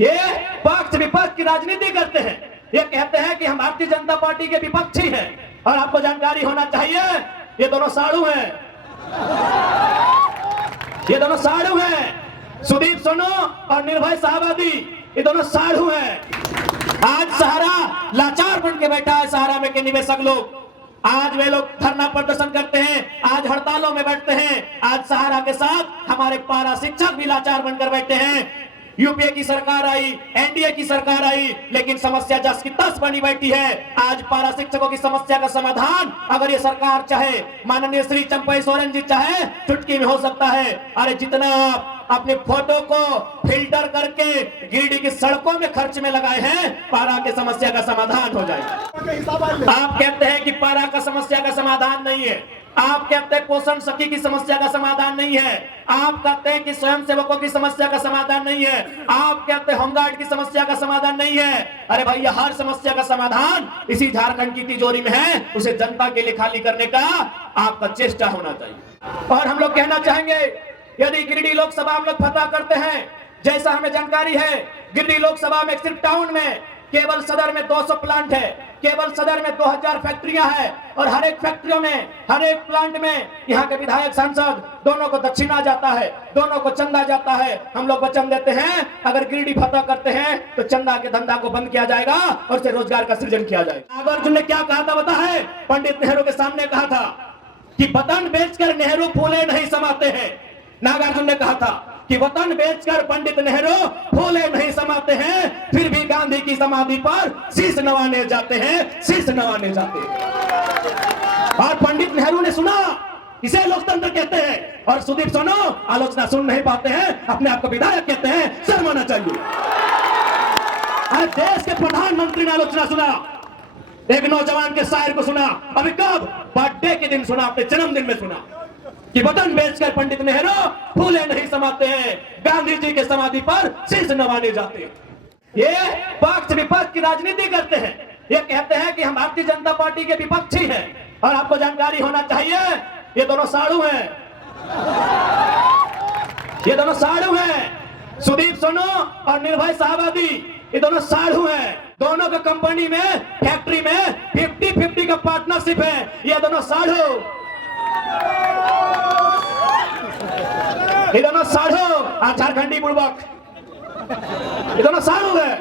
ये पक्ष विपक्ष की राजनीति करते हैं। ये कहते हैं कि हम भारतीय जनता पार्टी के विपक्षी हैं और आपको जानकारी होना चाहिए ये दोनों साड़ू हैं। ये दोनों साड़ू हैं। सुदीप सोनू और निर्भय शाहबादी ये दोनों साड़ू हैं। आज सहारा लाचार बन के बैठा है। सहारा में के निवेशक लोग आज वे लोग धरना प्रदर्शन करते हैं, आज हड़तालों में बैठते हैं। आज सहारा के साथ हमारे पारा शिक्षक भी लाचार बनकर बैठे हैं। यूपीए की सरकार आई, एनडीए की सरकार आई, लेकिन समस्या जस की तस बनी बैठी है। आज पारा शिक्षकों की समस्या का समाधान अगर ये सरकार चाहे, माननीय श्री चंपई सोरेन जी चाहे, चुटकी में हो सकता है। अरे जितना आप अपने फोटो को फिल्टर करके गिरिडीह की सड़कों में खर्च में लगाए हैं, पारा की समस्या का समाधान हो जाएगा। आप कहते हैं कि पारा का समस्या का समाधान नहीं है। आप कहते हैं पोषण सखी की समस्या का समाधान नहीं है। आप कहते हैं कि स्वयं सेवकों की समस्या का समाधान नहीं है। आप कहते हैं होमगार्ड की समस्या का समाधान नहीं है। अरे भैया, हर समस्या का समाधान इसी झारखंड की तिजोरी में है। उसे जनता के लिए खाली करने का आपका चेष्टा होना चाहिए। और हम लोग कहना चाहेंगे, यदि गिरिडीह लोकसभा हम लोग फतह करते हैं, जैसा हमें जानकारी है, गिरिडीह लोकसभा में सिर्फ टाउन में केवल सदर में 200 प्लांट है, केवल सदर में 2000 फैक्ट्रियां हैं और हर एक फैक्ट्रियों में, हर एक प्लांट में यहाँ के विधायक सांसद दोनों को दक्षिणा जाता है, दोनों को चंदा जाता है। हम लोग वचन देते हैं अगर गिरिडीह फतह करते हैं तो चंदा के धंधा को बंद किया जाएगा और से रोजगार का सृजन किया जाएगा। नागार्जुन ने क्या कहा था पता है? पंडित नेहरू के सामने कहा था कि वतन बेचकर नेहरू फूले नहीं समाते हैं। नागार्जुन ने कहा था कि वतन बेचकर पंडित नेहरू फूले नहीं समाते हैं, फिर भी गांधी की समाधि पर शीश नवाने जाते हैं, शीश नवाने जाते हैं। और पंडित नेहरू ने सुना, इसे लोकतंत्र कहते हैं। और सुदीप सोनू आलोचना सुन नहीं पाते हैं, अपने आप को विधायक कहते हैं, शर्म आना चाहिए। आज देश के प्रधानमंत्री ने आलोचना सुना, एक नौजवान के शायर को सुना, अभी कब? बर्थडे के दिन सुना, अपने जन्मदिन में सुना कि वतन बेचकर पंडित नेहरू फूले नहीं समाते हैं, गांधी जी के समाधि पर शीश नवाने जाते हैं। ये पक्ष विपक्ष की राजनीति करते हैं। ये कहते हैं कि हम भारतीय जनता पार्टी के विपक्षी हैं और आपको जानकारी होना चाहिए ये दोनों साड़ू हैं। ये दोनों साड़ू हैं। सुदीप सोनू और निर्भय शाहबादी ये दोनों साड़ू हैं। दोनों का कंपनी में, फैक्ट्री में 50-50 का पार्टनरशिप है। ये दोनों साड़ू, ये दोनों साड़ू झारखंडी बुड़बक, ये दोनों साड़ू है।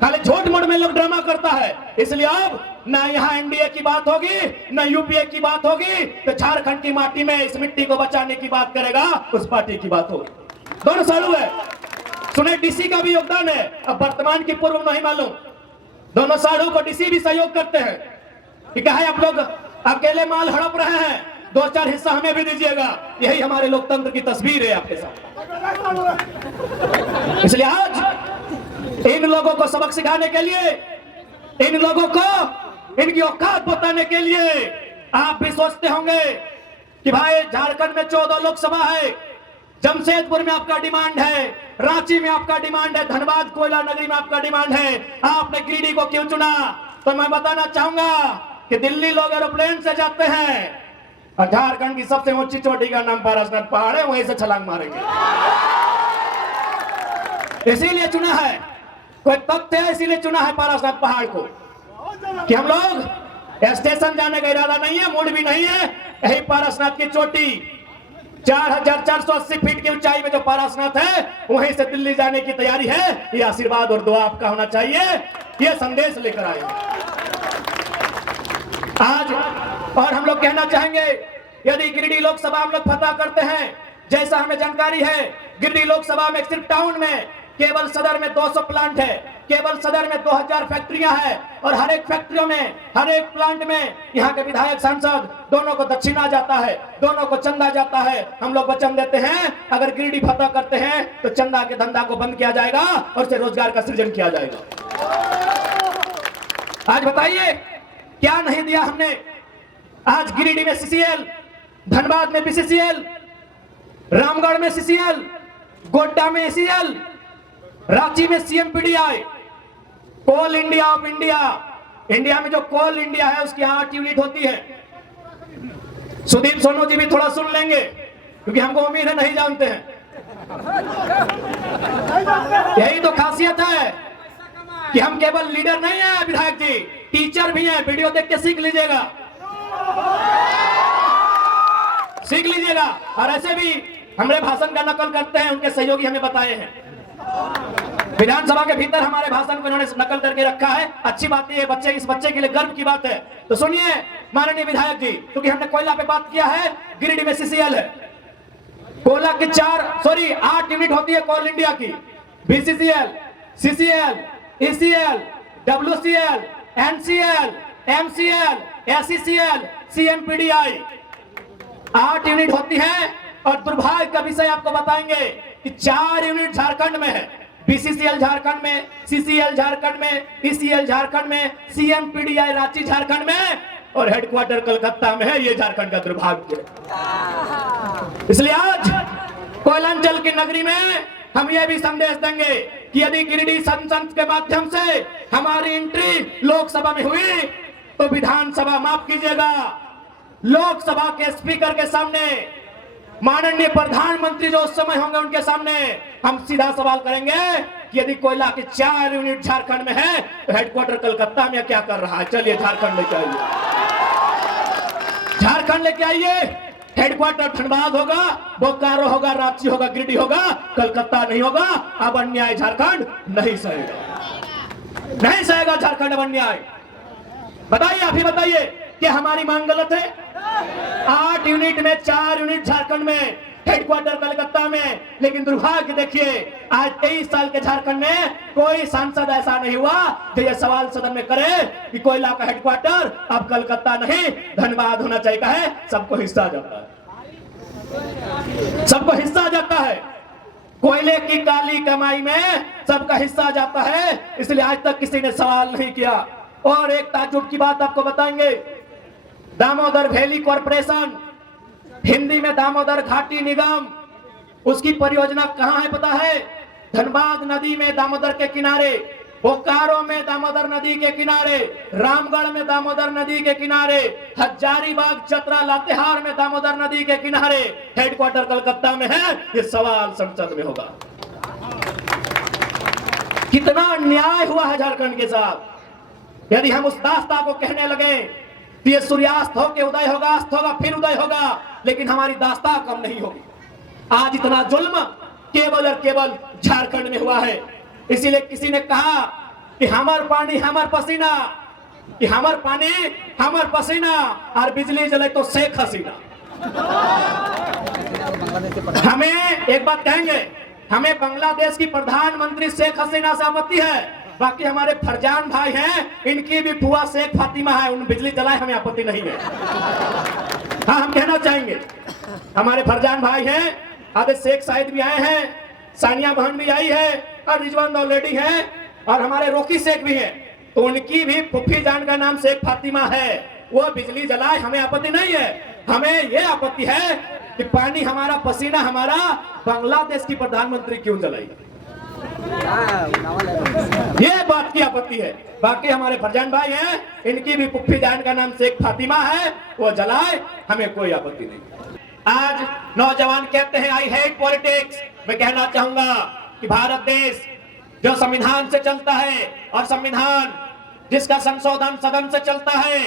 खाली झूठ मूठ में लोग ड्रामा करता है। इसलिए अब ना यहाँ एनडीए की बात होगी, ना यूपीए की बात होगी, तो झारखंड की माटी में इस मिट्टी को बचाने की बात करेगा, उस पार्टी की बात होगी। दोनों साड़ू है। सुने डीसी का भी योगदान है, अब वर्तमान की पूर्व नहीं मालूम। दोनों साड़ू को डीसी भी सहयोग करते हैं कि क्या है, आप लोग अकेले माल हड़प रहे हैं, 2-4 हिस्सा हमें भी दीजिएगा। यही हमारे लोकतंत्र की तस्वीर है आपके साथ। इसलिए आज इन लोगों को सबक सिखाने के लिए, इन लोगों को इनकी औकात बताने के लिए, आप भी सोचते होंगे कि भाई झारखंड में 14 लोकसभा है, जमशेदपुर में आपका डिमांड है, रांची में आपका डिमांड है, धनबाद कोयला नगरी में आपका डिमांड है, आपने गिरिडीह को क्यों चुना? तो मैं बताना चाहूंगा कि दिल्ली लोग एरोप्लेन से जाते हैं और झारखंड की सबसे ऊंची चोटी का नाम पारसनाथ पहाड़ है, वहीं से छलांग मारेंगे। इसीलिए चुना है, कोई तथ्य है, इसीलिए चुना है पारसनाथ पहाड़ को कि हम लोग स्टेशन जाने का इरादा नहीं है, मूड भी नहीं है। यही पारसनाथ की चोटी 4480 फीट की ऊंचाई में जो पारसनाथ है, वहीं से दिल्ली जाने की तैयारी है। ये आशीर्वाद और दुआ आपका होना चाहिए। ये संदेश लेकर आए आज। और हम लोग कहना चाहेंगे, यदि गिरिडीह लोकसभा हम लोग फतह करते हैं, जैसा हमें जानकारी है, गिरिडीह लोकसभा में सिर्फ टाउन में केवल सदर में 200 प्लांट है, केवल सदर में 2000 फैक्ट्रियां हैं और हर एक फैक्ट्रियों में, हर एक प्लांट में यहाँ के विधायक सांसद दोनों को दक्षिणा जाता है, दोनों को चंदा जाता है। हम लोग वचन देते हैं अगर गिरिडीह फतह करते हैं तो चंदा के धंधा को बंद किया जाएगा और से रोजगार का सृजन किया जाएगा। आज बताइए क्या नहीं दिया हमने? आज गिरिडीह में सीसीएल, धनबाद में बीसीसीएल, रामगढ़ में सीसीएल, गोड्डा में एसीएल, रांची में CMPDI, coal India of India. India में जो कोल इंडिया है उसकी 8 यूनिट होती है। सुदीप सोनू जी भी थोड़ा सुन लेंगे क्योंकि हमको उम्मीद है नहीं जानते हैं। यही तो खासियत है कि हम केवल लीडर नहीं है विधायक जी, टीचर भी हैं। वीडियो देख के सीख लीजिएगा, सीख लीजिएगा। और ऐसे भी हमारे भाषण का नकल करते हैं, उनके सहयोगी हमें बताए हैं। विधानसभा के भीतर हमारे भाषण को इन्होंने नकल करके रखा है। अच्छी बात है, बच्चे इस बच्चे के लिए गर्व की बात है। तो सुनिए माननीय विधायक जी, क्योंकि हमने कोयला पे बात किया है, गिरिडीह में सीसीएल है। कोयला की 8 यूनिट होती है कोल इंडिया की, BCCL, CCL, ECL, WCL, NCL, MCL, SECL, CMPDI, 8 unit होती है। और दुर्भाग्य का विषय आपको बताएंगे कि 4 यूनिट झारखंड में है, बीसीसीएल झारखंड में, सीसीएल झारखंड में, ईसीएल झारखंड में, सीएमपीडीआई रांची झारखंड में, और हेडक्वार्टर कलकत्ता में है। ये झारखंड का दुर्भाग्य है। इसलिए आज कोयलांचल की नगरी में हम ये भी संदेश देंगे कि यदि गिरिडीह संसद के माध्यम से हमारी एंट्री लोकसभा में हुई तो विधानसभा, माफ कीजिएगा, लोकसभा के स्पीकर के सामने, माननीय प्रधानमंत्री जो उस समय होंगे उनके सामने हम सीधा सवाल करेंगे कि यदि कोयला के 4 यूनिट झारखंड में है तो हेडक्वार्टर कलकत्ता में क्या कर रहा है। चलिए झारखंड लेके आइए, झारखंड लेके आइए। हेडक्वार्टर धनबाद होगा, बोकारो होगा, रांची होगा, गिरिडीह होगा, कलकत्ता नहीं होगा। अब अन्याय झारखंड नहीं सहेगा, नहीं सहेगा झारखंड अब अन्याय। बताइए, आप ही बताइए कि हमारी मांग गलत है? 8 यूनिट में 4 यूनिट झारखंड में, हेडक्वार्टर कलकत्ता में। लेकिन दुर्भाग्य देखिए, आज 23 साल के झारखंड में कोई सांसद ऐसा नहीं हुआ जो यह सवाल सदन में करे कि कोयला का हेडक्वार्टर अब कलकत्ता नहीं धनबाद होना चाहिए। है सबको हिस्सा जाता है, सबको हिस्सा जाता है। कोयले की काली कमाई में सबका हिस्सा जाता है, इसलिए आज तक किसी ने सवाल नहीं किया। और एक ताज्जुब की बात आपको बताएंगे, दामोदर वैली कॉर्पोरेशन, हिंदी में दामोदर घाटी निगम, उसकी परियोजना कहां है पता है? धनबाद नदी में दामोदर के किनारे, बोकारो में दामोदर नदी के किनारे, रामगढ़ में दामोदर नदी के किनारे, हजारीबाग, चतरा, लातेहार में दामोदर नदी के किनारे। हेडक्वार्टर कलकत्ता में है। ये सवाल संसद में होगा। कितना अन्याय हुआ है झारखंड के साथ। यदि हम उस दास्ता को कहने लगे तो ये सूर्यास्त होके उदय होगा, अस्त होगा, फिर उदय होगा, लेकिन हमारी दास्ता कम नहीं होगी। आज इतना जुल्म केवल और केवल झारखंड में हुआ है। इसीलिए किसी ने कहा कि हमार पानी हमार पसीना, कि हमार पानी हमार पसीना, और बिजली जले तो शेख हसीना। हमें एक बात कहेंगे, हमें बांग्लादेश की प्रधानमंत्री शेख हसीना से आपत्ति है। बाकी हमारे फरजान भाई हैं, इनकी भी फुआ शेख फातिमा है, उन बिजली जलाए, हमें आपत्ति नहीं है। हाँ, हम कहना चाहेंगे हमारे फरजान भाई हैं, आधे शेख साइद भी आए हैं, सानिया बहन भी आई है, और रिजवान दौलेडी है, और हमारे रोकी शेख भी हैं। तो उनकी भी फुफी जान का नाम शेख फातिमा है, वो बिजली जलाए, हमें आपत्ति नहीं है। हमें ये आपत्ति है कि पानी हमारा, पसीना हमारा, बांग्लादेश की प्रधानमंत्री क्यों जलाएगी, ये बात की आपत्ति है। बाकी हमारे फरजान भाई हैं, इनकी भी पुप्पी जान का नाम शेख फातिमा है, वो जलाए, हमें कोई आपत्ति नहीं। आज नौजवान कहते हैं आई हेट पॉलिटिक्स। मैं कहना चाहूंगा कि भारत देश जो संविधान से चलता है, और संविधान जिसका संशोधन सदन से चलता है,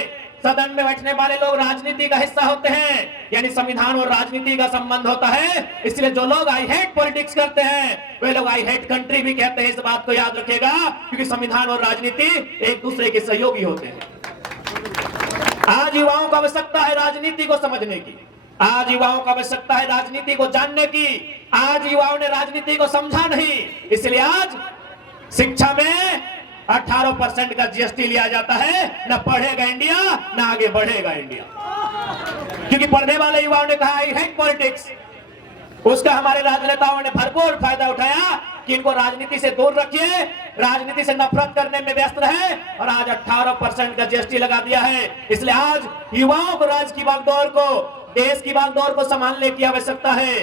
सदन में बैठने वाले लोग राजनीति का हिस्सा होते हैं, यानी संविधान और राजनीति का संबंध होता है। इसलिए जो लोग आई हेट पॉलिटिक्स करते हैं वे लोग आई हेट कंट्री भी कहते हैं। इस बात को याद रखेगा, क्योंकि संविधान और राजनीति एक दूसरे के सहयोगी होते हैं। आज युवाओं को आवश्यकता है राजनीति को समझने की, आज युवाओं को आवश्यकता है राजनीति को जानने की। आज युवाओं ने राजनीति को समझा नहीं, इसलिए आज शिक्षा में 18% का जीएसटी लिया जाता है। न पढ़ेगा इंडिया, न आगे बढ़ेगा इंडिया, क्योंकि पढ़ने वाले युवाओं ने कहा आई हेट पॉलिटिक्स। उसका हमारे राजनेताओं ने भरपूर फायदा उठाया कि इनको राजनीति से दूर रखिए, राजनीति से नफरत करने में व्यस्त रहे, और आज 18% का जीएसटी लगा दिया है। इसलिए आज युवाओं को राज्य की बागडोर को, देश की बागडोर को संभालने की आवश्यकता है।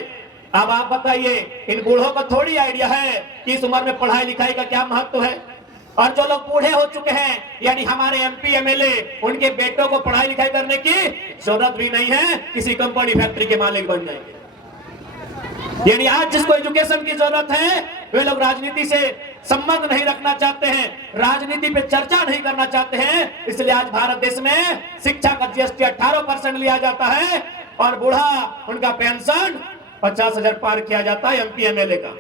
अब आप बताइए, इन बूढ़ों को थोड़ी आइडिया है कि इस उम्र में पढ़ाई लिखाई का क्या महत्व है। और जो लोग बूढ़े हो चुके हैं, यानी हमारे एमपी एमएलए, उनके बेटों को पढ़ाई लिखाई करने की जरूरत भी नहीं है, किसी कंपनी फैक्ट्री के मालिक बन जाएंगे। यानी आज जिसको एजुकेशन की जरूरत है वे लोग राजनीति से संबंध नहीं रखना चाहते हैं, राजनीति पे चर्चा नहीं करना चाहते हैं। इसलिए आज भारत देश में शिक्षा का जीएसटी 18% लिया जाता है और बूढ़ा उनका पेंशन 50,000 पार किया जाता है एमपी एमएलए का।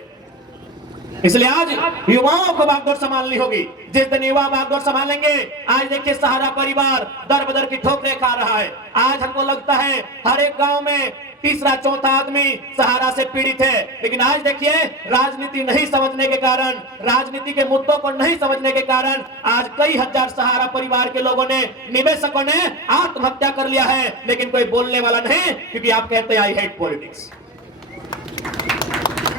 इसलिए आज युवाओं को बागडोर संभालनी होगी। जिस दिन युवा बागडोर संभालेंगे, आज देखिए सहारा परिवार दर बदर की ठोकरें खा रहा है। आज हमको लगता है हर एक गांव में तीसरा चौथा आदमी सहारा से पीड़ित है, लेकिन आज देखिए राजनीति नहीं समझने के कारण, राजनीति के मुद्दों को नहीं समझने के कारण आज कई हजार सहारा परिवार के लोगों ने, निवेशकों ने आत्महत्या कर लिया है, लेकिन कोई बोलने वाला नहीं, क्योंकि आप कहते हैं आई हेट पॉलिटिक्स।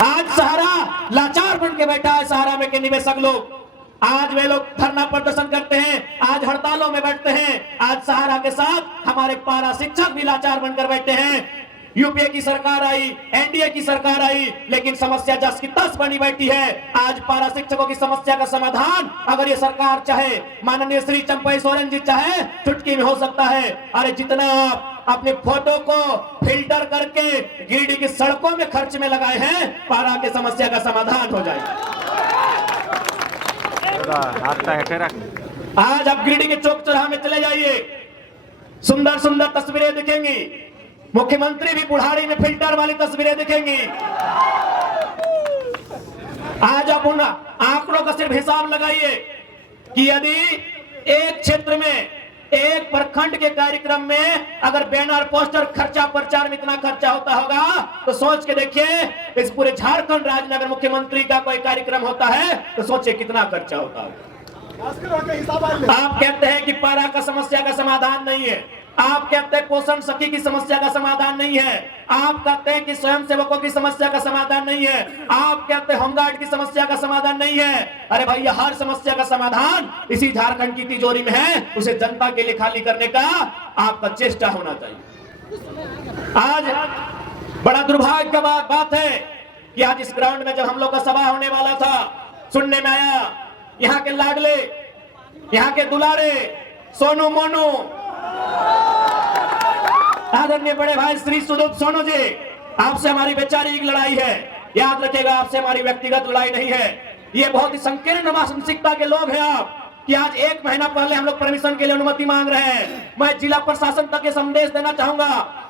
आज सहारा लाचार बन के बैठा है, सहारा में के निवेशक लोग। आज वे लोग धरना प्रदर्शन करते हैं, आज हड़तालों में बैठते हैं। आज सहारा के साथ हमारे पारा शिक्षक भी लाचार बनकर बैठे हैं। यूपीए की सरकार आई, एनडीए की सरकार आई, लेकिन समस्या जस की तस बनी बैठी है। आज पारा शिक्षकों की समस्या का समाधान अगर ये सरकार चाहे, माननीय श्री चंपई सोरेन जी चाहे, चुटकी में हो सकता है। अरे जितना आप अपने फोटो को फिल्टर करके गिरिडीह की सड़कों में खर्च में लगाए हैं, पारा की समस्या का समाधान हो जाएगा। आज आप गिरिडीह के चौक चौराहे में चले जाइए, सुंदर सुंदर तस्वीरें दिखेंगी। मुख्यमंत्री भी बुढ़ाड़ी में फिल्टर वाली तस्वीरें दिखेंगी। आज आप उन आंकड़ों का सिर्फ हिसाब लगाइए कि यदि एक क्षेत्र में, एक प्रखंड के कार्यक्रम में अगर बैनर पोस्टर खर्चा प्रचार में इतना खर्चा होता होगा, तो सोच के देखिए इस पूरे झारखंड राज्य में अगर मुख्यमंत्री का कोई कार्यक्रम होता है तो सोचिए कितना खर्चा होता है। आप कहते हैं कि पारा का समस्या का समाधान नहीं है, आप कहते हैं पोषण सखी की समस्या का समाधान नहीं है, आप कहते हैं कि स्वयं सेवकों की समस्या का समाधान नहीं है, आप कहते हैं होमगार्ड की समस्या का समाधान नहीं है। अरे भैया, हर समस्या का समाधान इसी झारखंड की तिजोरी में है, उसे जनता के लिए खाली करने का आपका चेष्टा होना चाहिए। आज बड़ा दुर्भाग्य का बात है कि आज इस ग्राउंड में जब हम लोग का सभा होने वाला था, सुनने में आया यहाँ के लाडले, यहाँ के दुलारे सोनू मोनू, आदरणीय बड़े भाई श्री सुदीप सोनू जी, आपसे हमारी वैचारिक लड़ाई है। याद रखिएगा, आपसे हमारी व्यक्तिगत लड़ाई नहीं है। ये बहुत ही संकीर्ण मानसिकता के लोग हैं आप, कि आज 1 महीना पहले हम लोग परमिशन के लिए अनुमति मांग रहे हैं। मैं जिला प्रशासन तक ये संदेश देना चाहूंगा,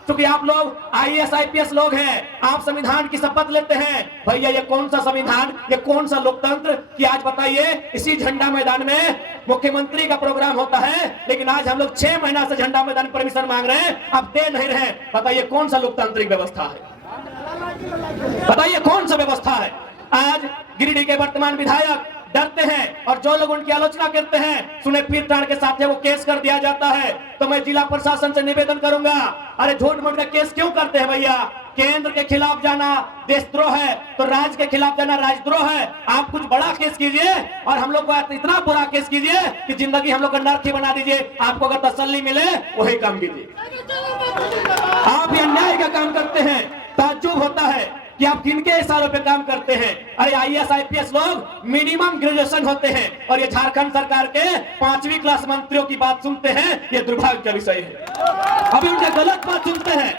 क्योंकि आप लोग आईएएस आईपीएस लोग हैं, आप संविधान की शपथ लेते हैं। भैया, ये कौन सा संविधान, ये कौन सा लोकतंत्र कि आज बताइए इसी झंडा मैदान में मुख्यमंत्री का प्रोग्राम होता है, लेकिन आज हम लोग 6 महीना से झंडा मैदान परमिशन मांग रहे हैं, अब दे नहीं रहे। बताइए कौन सा लोकतांत्रिक व्यवस्था है, बताइए कौन सा व्यवस्था है। आज गिरिडीह के वर्तमान विधायक डरते हैं और जो लोग उनकी आलोचना करते हैं, सुने पीर टाड़ के साथ वो केस कर दिया जाता है। तो मैं जिला प्रशासन से निवेदन करूंगा, अरे झूठ मूठ का केस क्यों करते हैं भैया? केंद्र के खिलाफ जाना देशद्रोह है, तो राज्य के खिलाफ जाना राजद्रोह है। आप कुछ बड़ा केस कीजिए और हम लोग को इतना बुरा केस कीजिए कि जिंदगी हम लोग का नर्क ही बना दीजिए। आपको अगर तसल्ली मिले वही काम कीजिए। आप ये अन्याय का काम करते हैं, ताज्जुब होता है कि आप किनके इशारों पे काम करते हैं। अरे आईएएस आईपीएस लोग मिनिमम ग्रेजुएशन होते हैं और ये झारखंड सरकार के 5वीं क्लास मंत्रियों की बात सुनते हैं, ये दुर्भाग्य का विषय है। अभी उनका गलत बात सुनते हैं,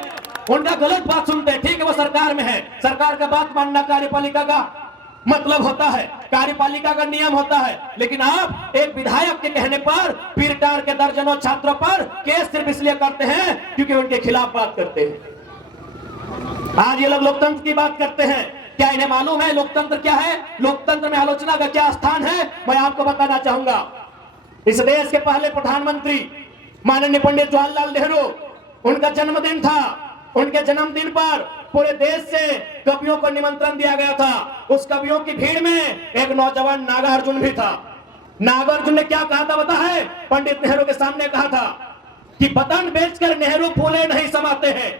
उनका गलत बात सुनते हैं। ठीक है, वो सरकार में है, सरकार का बात मानना कार्यपालिका का मतलब होता है, कार्यपालिका का नियम होता है, लेकिन आप एक विधायक के कहने पर पीर टाड़ के दर्जनों छात्रों पर केस सिर्फ इसलिए करते हैं क्योंकि उनके खिलाफ बात करते हैं। आज ये लोग लोकतंत्र की बात करते हैं, क्या इन्हें मालूम है लोकतंत्र क्या है, लोकतंत्र में आलोचना का क्या स्थान है? मैं आपको बताना चाहूंगा। इस देश के पहले प्रधानमंत्री माननीय पंडित जवाहरलाल नेहरू, उनका जन्मदिन था। उनके जन्मदिन पर पूरे देश से कवियों को निमंत्रण दिया गया था। उस कवियों की भीड़ में एक नौजवान नागार्जुन भी था। नागार्जुन ने क्या कहा था पता है? पंडित नेहरू के सामने कहा था कि वतन बेचकर नेहरू फूले नहीं समाते हैं।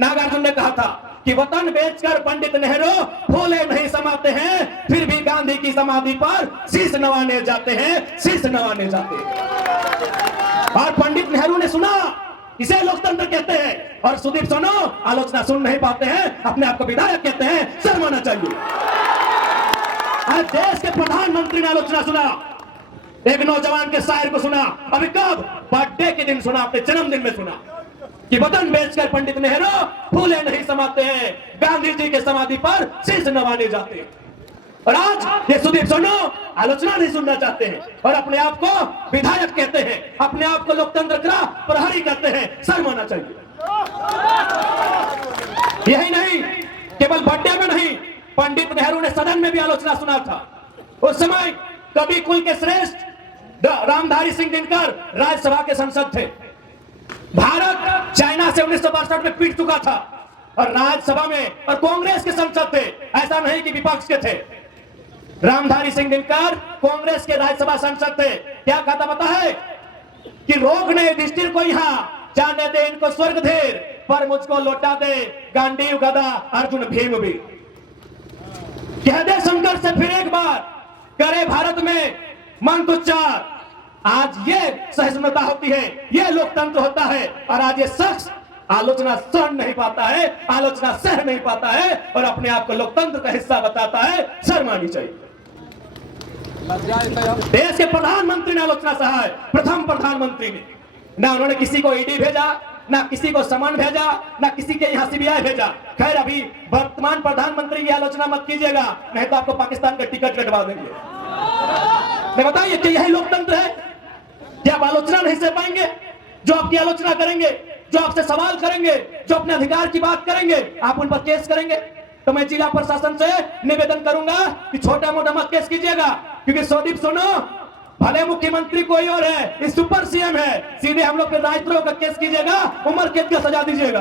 नागार्जुन ने कहा था कि वतन बेचकर पंडित नेहरू फूले नहीं समाते हैं, फिर भी गांधी की समाधि पर शीश नवाने जाते हैं, शीश नवाने जाते हैं। और पंडित नेहरू ने सुना, इसे लोकतंत्र कहते हैं। और सुदीप सोनू आलोचना सुन नहीं पाते हैं, अपने आप को विधायक कहते हैं, शर्माना चाहिए। आज देश के प्रधानमंत्री ने आलोचना सुना, एक नौजवान के शायर को सुना, अभी कब? बर्थडे के दिन सुना, अपने जन्मदिन में सुना कि वतन बेचकर पंडित नेहरू फूले नहीं समाते हैं, गांधी जी के समाधि पर शीश नवाने जाते हैं। और आज ये सुदीप सोनू आलोचना नहीं सुनना चाहते हैं और अपने आप को विधायक कहते हैं, अपने आप को लोकतंत्र का प्रहरी कहते हैं। शर्म आना चाहिए। यही नहीं, केवल बर्थडे में नहीं, पंडित नेहरू ने सदन में भी आलोचना सुना था। उस समय कवि कुल के श्रेष्ठ रामधारी सिंह दिनकर राज्यसभा के सांसद थे। भारत चाइना से 1962 में पीट चुका था और राज्यसभा में और कांग्रेस के सांसद थे, ऐसा नहीं कि विपक्ष के थे। रामधारी सिंह दिनकर कांग्रेस के राज्यसभा सांसद थे। क्या कहता पता है कि रोकने युधिष्ठिर को यहाँ, जाने दे इनको स्वर्ग धेर, पर मुझको लौटा दे गांडीव गदा अर्जुन भीम भी। कह दे शंकर से फिर एक बार, करे भारत में मंत्र उच्चार। आज ये सहिष्णुता होती है, ये लोकतंत्र होता है। और आज ये शख्स आलोचना सहन नहीं पाता है, आलोचना सह नहीं पाता है और अपने आप को लोकतंत्र का हिस्सा बताता है। शर्म आनी चाहिए। देश के प्रधानमंत्री ने आलोचना सहा है, प्रथम प्रधानमंत्री ने। ना उन्होंने किसी को ईडी भेजा, ना किसी को समन भेजा, ना किसी के यहाँ सीबीआई भेजा। खैर, अभी वर्तमान प्रधानमंत्री की आलोचना मत कीजिएगा, नहीं तो आपको पाकिस्तान का टिकट कटवा देंगे। मैं बताइए कि यही लोकतंत्र है? क्या आप आलोचना नहीं सह पाएंगे? जो आपकी आलोचना करेंगे, जो आपसे सवाल करेंगे, जो अपने अधिकार की बात करेंगे, आप उन पर केस करेंगे। तो मैं जिला प्रशासन से निवेदन करूंगा कि छोटा मोटा मत केस कीजिएगा, क्योंकि सुदीप सोनू भले मुख्यमंत्री कोई और है, इस सुपर सीएम है, सीधे हम लोग पे राजद्रोह का केस कीजिएगा, उम्र कैद का सजा दीजिएगा।